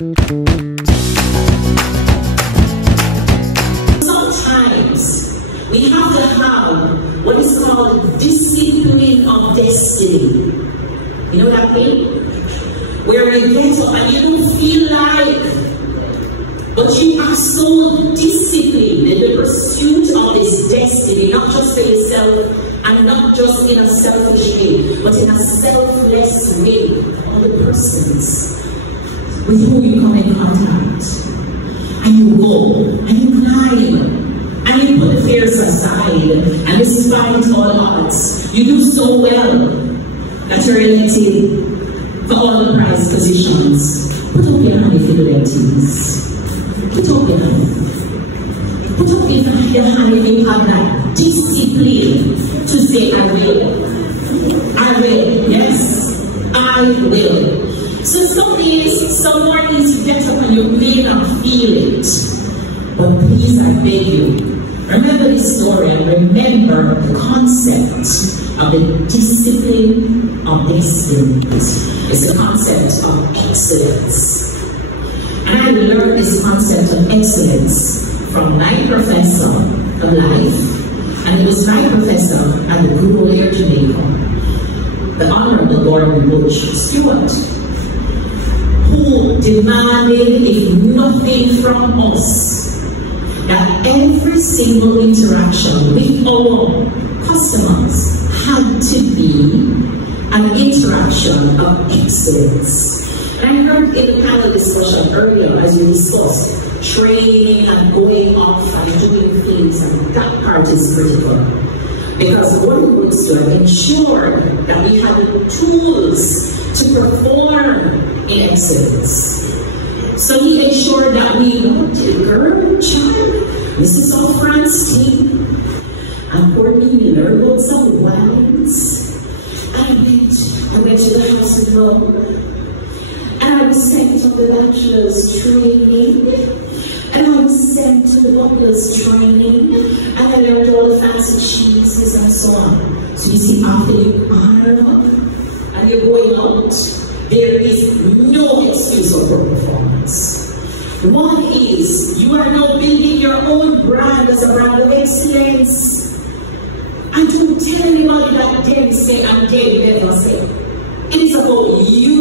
Sometimes we have to have what is called discipline of destiny. You know that thing? Where you get up and you don't feel like, but you are so disciplined in the pursuit of this destiny, not just for yourself and not just in a selfish way, but in a selfless way for other persons with whom you come in contact. And you go, and you climb, and you put the fears aside, and despite all odds, you do so well that you're elected for all the prize positions. Put up your hand if you do that, please. Put up your hand. Put up your hand if you have that discipline to say, I will. I will. Yes, I will. So some days, some mornings you get up and you may not feel it. But please, I beg you, remember this story and remember the concept of the discipline of destiny. It's the concept of excellence. And I learned this concept of excellence from my professor of life, and it was my professor at the Google Air Jamaica, the Honorable Gordon Bush Stewart, who demanded, if nothing from us, that every single interaction with our customers had to be an interaction of excellence. And I heard in the panel discussion earlier, as we discussed, training and going off and doing things, and that part is critical. Because Gordon Woods ensured that we had the tools to perform in excellence. So he ensured that we went to the girl child, Mrs. Francine, and poured me learned about some wines. I went to the hospital, and I was sent to the bachelor's training, and I was sent to the bachelor's training, and I learned all the fancy cheeses and so on. So you see, after you honor up and you're going out, there is no excuse for poor performance. One is, you are now building your own brand as a brand of excellence. And don't tell anybody that them say and they never say. It is about you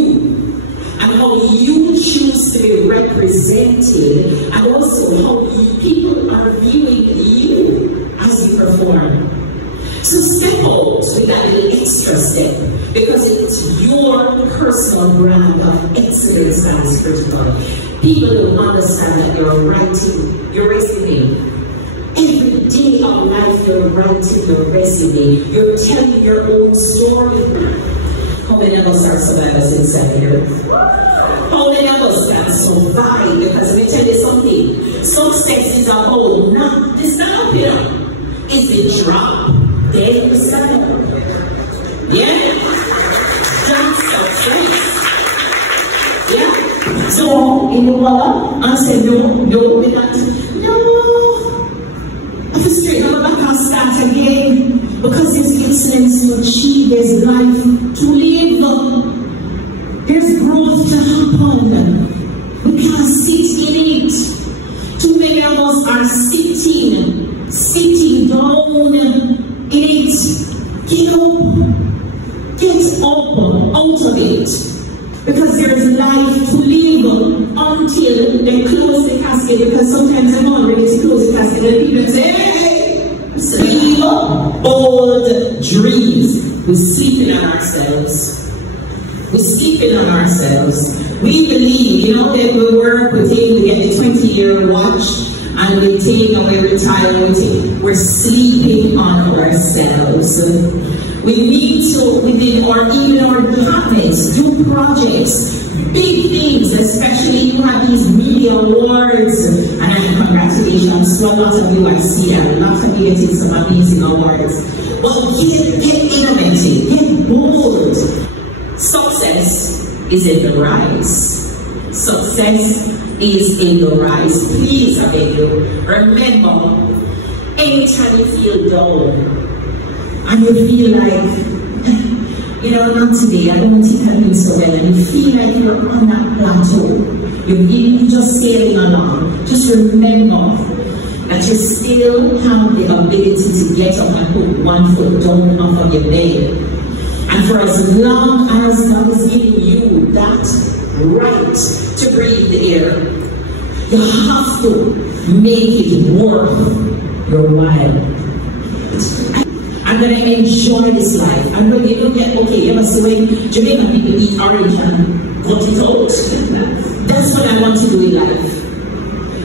and how you choose to be represented, and also how people are viewing you as you perform. So step out with that little extra step, because it's your personal brand of excellence that is critical. People will understand that you're writing your resume. Every day of life you're writing your resume. You're telling your own story. How many of us are survivors inside here? How many of us can survive? Because let me tell you something. Success is about not the stand up here. It's the drop, then the stand up. Yeah? That's success. Yeah? So, in the wall, I said, no, we're not. No. I have to straighten my back and start again. Because there's excellence to achieve, there's life to live, there's growth to happen. We can't sit in it. Too many of us are sitting down in it. Get up out of it. Because there's life to live until they close the casket. Because sometimes I'm not ready to close the casket and people say, hey, sleep old dreams. We're sleeping on ourselves. We're sleeping on ourselves. We believe, that we work, we get the 20-year watch, and we take and we retire, we're sleeping on ourselves. We need to, within even our cabinets, do projects, big things, especially you have these media awards, and congratulations to a lot of you. I see that, a lot of you getting some amazing awards. But get innovative, get bold. Success is in the rise. Success is in the rise. Please, I beg you, remember, anytime you feel down, and you feel like, you know, not today, I don't think I'm doing so well, and you feel like you're on that plateau, you're just sailing along, just remember that you still have the ability to get up and put one foot down off of your bed. And for as long as God is giving you that right to breathe the air, you have to make it worth your while. I'm going to enjoy this life. And when you don't get, okay, you ever see when Jamaican people eat orange and cut it out? That's what I want to do in life.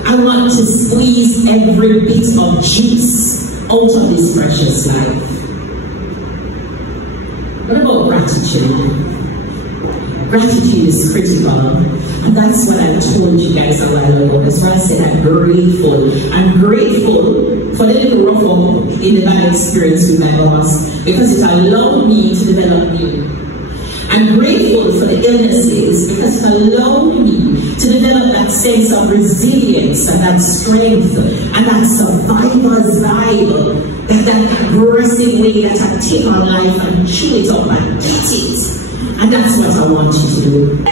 I want to squeeze every bit of juice out of this precious life. What about gratitude? Gratitude is critical, and that's what I told you guys a while ago. That's why I said I'm grateful. I'm grateful for the little rough up in the bad experience with my boss, because it allowed me to develop new. I'm grateful for the illnesses because it allowed me to develop that sense of resilience and that strength and that survivor's vibe, that aggressive way that I take on life and chew it up and eat it. And that's what I want you to do.